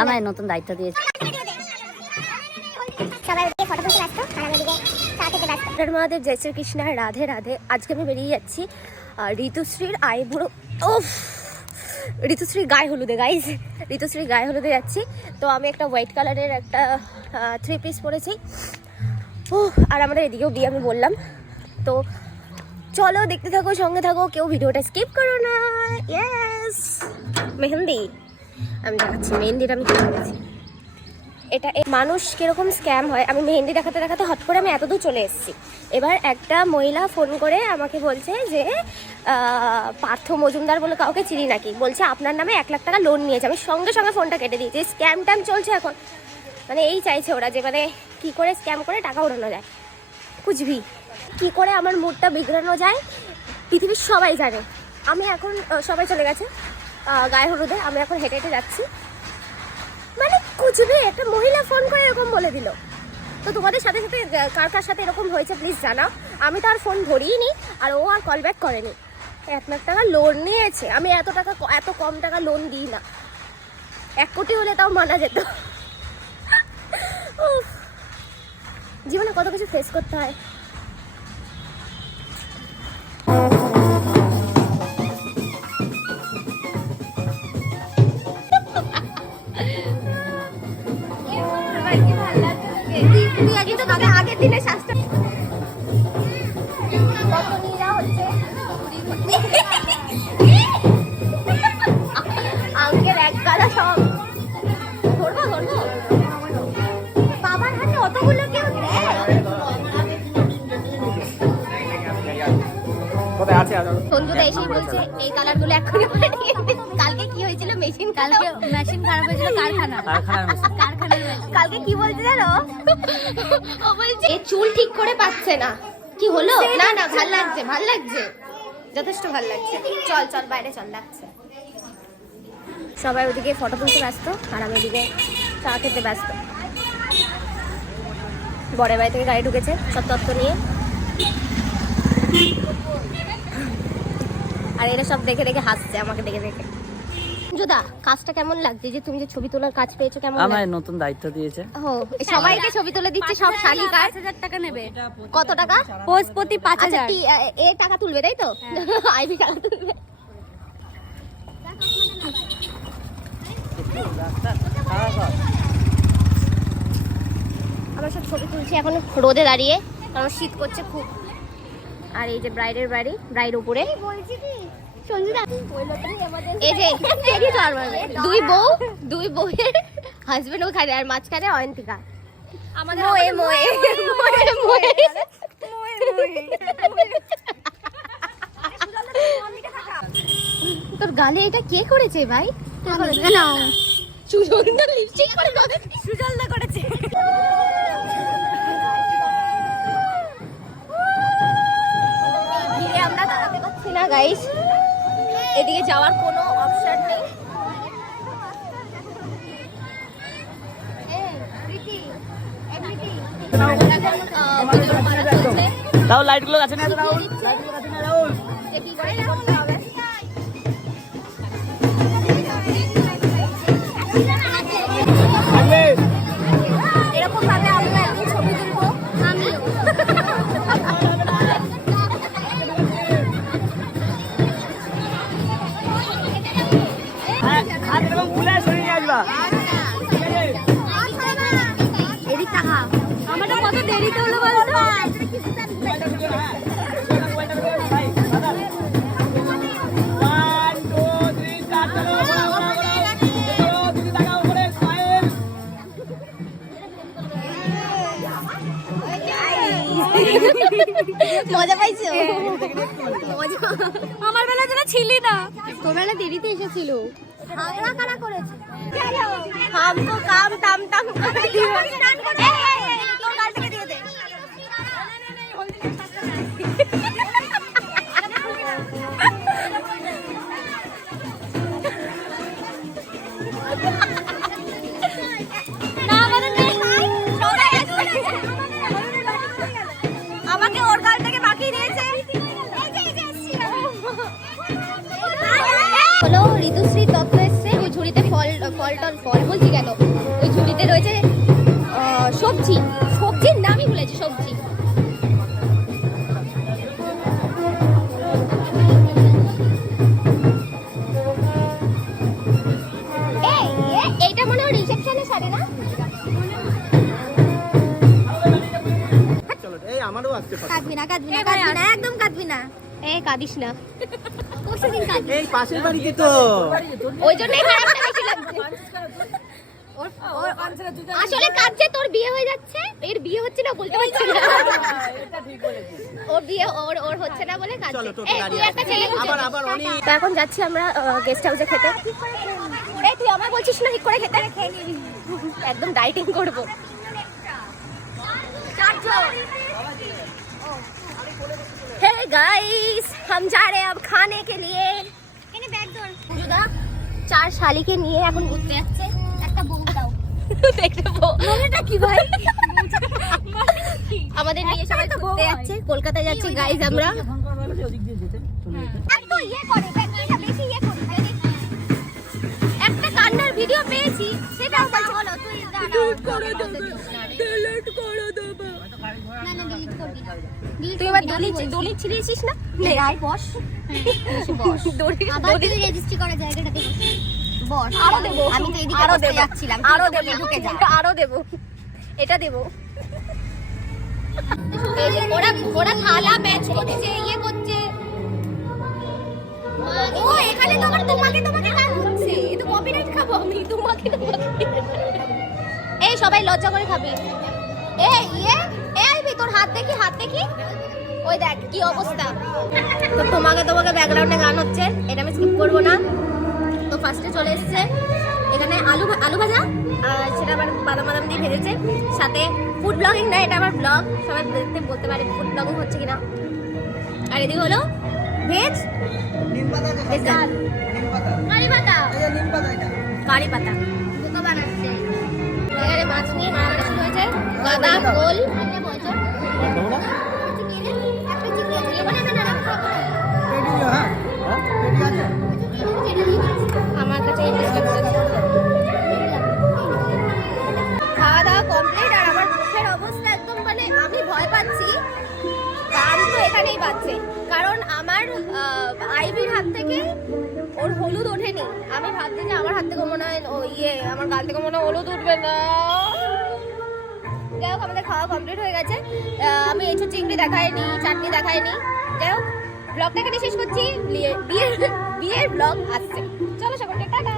আমায় নতুন দায়িত্ব দিয়েছে। মহাদেব, জয় শ্রীকৃষ্ণ, রাধে রাধে। আজকে আমি বেরিয়ে যাচ্ছি ঋতুশ্রীর আইবুড়ো ঋতুশ্রীর গায়ে হলুদে, গাইজ ঋতুশ্রীর গায়ে হলুদে যাচ্ছি। তো আমি একটা হোয়াইট কালারের একটা 3 পিস পরেছি। আর আমাদের এদিকেও বিয়ে আমি বললাম। তো চলো দেখতে থাকো, সঙ্গে থাকো, কেউ ভিডিওটা স্কিপ করো না। ইয়েস, মেহেন্দি আমি দেখাচ্ছি। মেহেন্দিটা আমি দেখাচ্ছি। এটা মানুষ কীরকম স্ক্যাম হয়, আমি মেহেন্দি দেখাতে দেখাতে হট করে আমি এতদূর চলে এসেছি। এবার একটা মহিলা ফোন করে আমাকে বলছে যে পার্থ মজুমদার বলে কাউকে চিনি নাকি, বলছে আপনার নামে 1 লাখ টাকা লোন নিয়েছে। আমি সঙ্গে সঙ্গে ফোনটা কেটে দিয়েছি। স্ক্যাম ট্যাম চলছে এখন, মানে এই চাইছে ওরা যে মানে কী করে স্ক্যাম করে টাকা উড়ানো যায়, কুচবি কী করে আমার মুডটা বিগড়ানো যায় পৃথিবীর সবাই জানে। আমি এখন সবাই চলে গেছে গায়ে হলুদে, আমি এখন হেঁটে হেঁটে যাচ্ছি। মানে কুচবি একটা মহিলা ফোন করে এরকম বলে দিল। তো তোমাদের সাথে সাথে কার কার সাথে এরকম হয়েছে প্লিজ জানাও। আমি তো আর ফোন ধরিই নি, আর ও আর কল ব্যাক করেনি। 1 লাখ টাকা লোন নিয়েছে। আমি এত কম টাকা লোন দিই না। 1 কোটি হলে তাও মানা যেত। জীবনে কত কিছু ফেস করতে হয়। কিন্তু তবে আগের দিনে শাস্ত্র কত নিরা হচ্ছে। আঙ্কেল এক গাদা সব ধরবো বাবার হাতে অতগুলো কেউ দেয়। সঞ্জুদা এসেই বলছে এই কালারগুলো এখনই পাঠিয়ে দিন। কালকে কি হয়েছিল, মেশিন খারাপ হয়েছিল, কালকে কি বলছে জানো, ও বলছে চুল ঠিক করে পাচ্ছে না। কি হলো? না ভাল লাগছে যথেষ্ট ভাল লাগছে। চল বাইরে চল, লাগছে। সবাই ওদিকে ফটো তুলতে ব্যস্ত, আর আমি ওদিকে চা খেতে ব্যস্ত। বড় বাড়ি থেকে গাড়ি ঢুকেছে সব তত্ত্ব নিয়ে, আর এরা সব দেখে দেখে হাসছে আমাকে দেখে দেখে। যুদা, কাজটা কেমন লাগছে যে তুমি যে ছবি তোলার কাজ পেয়েছো? কেমন আমায় নতুন দায়িত্ব দিয়েছে। সবাইকে ছবি তুলে দিচ্ছে, সব শালি কাজ। 5,000 টাকা নেবে। কত টাকা? পোস্ট প্রতি 5,000। এ টাকা তুলবে তাই তো? আইবি টাকা তুলবে। আমরা সব ছবি তুলছি এখন রোদে দাঁড়িয়ে, কারণ শীত করছে খুব। আর এই যে ব্রাইডের বাড়ি, ব্রাইড উপরে। এই যে দুই বউয়ের হাজবেন্ড ওখানে, আর মাঝখানে অয়ন্তিকা। তোর গালে এটা কে করেছে ভাই? সুজলদা লিপস্টিক করে সুজলদা করেছে। আমরা দাঁড়াতে পারছি না গাইস, এদিকে যাওয়ার কোনো অপশন নেই। দাও লাইটগুলো কাছে নিয়ে দাও, এরকম ভাবে আমরা একদিন ছবি তুলবো। আমিও এদিক টাকা আমাদের কত দেরিতে হলো বলতো। মজা পাইছো? আমার বেলা তোরা ছিলি না, তোর বেলা দেরিতে এসেছিল। আমরা কারা করেছে? হামকো কাম টাম টাম করে দিও। তোর গাল থেকে দিয়ে দে। আমাকে ওর গাল থেকে বাকি দিয়েছে। হলো ঋতুশ্রী তত্ত্ব এসছে, ওই ঝুড়িতে ফল ফল বলছি কেন, ওই ঝুড়িতে রয়েছে সবজি, সবজির নামই ভুলেছি, সবজি। এইটা মনে হয় রিসেপশনের শাড়ি না? কাঁদবি না, কাঁদবি না, কাঁদবি না, একদম কাঁদবি না। কাঁদিস না, পরশুদিন কাঁদবি। এই পাশের বাড়িতে তো, ওই জন্যই খারাপটা বেশি লাগছে। আসলে কাঁদছে, তোর বিয়ে হয়ে যাচ্ছে, এর বিয়ে হচ্ছে না বলতে পারছি না। ওর বিয়ে ওর হচ্ছে না বলে কাঁদছে। তুই একটা ছেলে তো এখন যাচ্ছি আমরা গেস্ট হাউসে খেতে। এই তুই আমার বলছিস না ঠিক করে খেতে, খেয়ে নিবি, একদম ডাইটিং করবো। Hey guys, हम जा रहे हैं अब खाने के लिए। जुदा 4 শালিকে নিয়ে এখন ঘুরতে যাচ্ছে। একটা বউ দাও দেখতে বউ মনেটা কি ভাই? আমাদের নিয়ে সবাই ঘুরতে যাচ্ছে, কলকাতায় যাচ্ছি গাইস আমরা। এত ইয়ে করে বেশি বেশি ইয়ে করে। একটা কান্নার ভিডিও পেয়েছি, সেটাও বলো তুই ডিলিট করে দেবে, ডিলিট করে দেবে। না না ডিলিট করবি না, তুই এবার দড়ি ছিড়িয়েছিস না? নে আই বস, বস দড়ি আবার তুই রেজিস্ট্রি করা জায়গাটাতে বস। আরো দেব, আমি তো এদিকে বসতে যাচ্ছিলাম, আরো দেব, ঢুকে যা, আরো দেব, এটা দেব। এই যে ওরা থালা ম্যাচ করছে, ইয়ে করছে। ও এখানে তো আমার তোমাকে গান হচ্ছে, এ তো কপিরাইট খাবো আমি, তোমাকে। এই সবাই লজ্জা করে খাবি। এই আইবি, তোর হাত দেখি, ওই দেখ কি অবস্থা। তো তোমাকে ব্যাকগ্রাউন্ডে গান হচ্ছে, এটা আমি স্কিপ করবো না। তো ফার্স্টে চলে এসেছে এখানে আলু ভাজা, আর সেটা আবার বাদাম দিয়ে ভেজেছে, সাথে ফুড ব্লগিং না, এটা আমার ব্লগ, সবাই দেখতে বলতে পারে ফুড ব্লগিং হচ্ছে কিনা। আর এদিকে হলো ভেজ কারি পাতা দুটো বানাচ্ছে। এখানে মাছ নিয়ে মারামারি শুরু হয়েছে, বাদাম গোল। আমার কাছে খাওয়া দাওয়া কমপ্লিট, আর আমার মুখের অবস্থা একদম মানে আমি ভয় পাচ্ছি। গান তো এখানেই বাজছে, কারণ আমার আইবির হাত থেকে ওর হলুদ ওঠেনি। আমি ভাবছি যে আমার হাত থেকে মনে হয় আমার গাল থেকে মনে হয় হলুদ উঠবে না। যাই হোক আমাদের খাওয়া কমপ্লিট হয়ে গেছে। আমি এঁচো চিংড়ি দেখাইনি, চাটনি দেখাইনি। যাই হোক ব্লগটা এখানে শেষ করছি, বিয়ের ব্লগ আসছে। চলো সকলকে টাটা।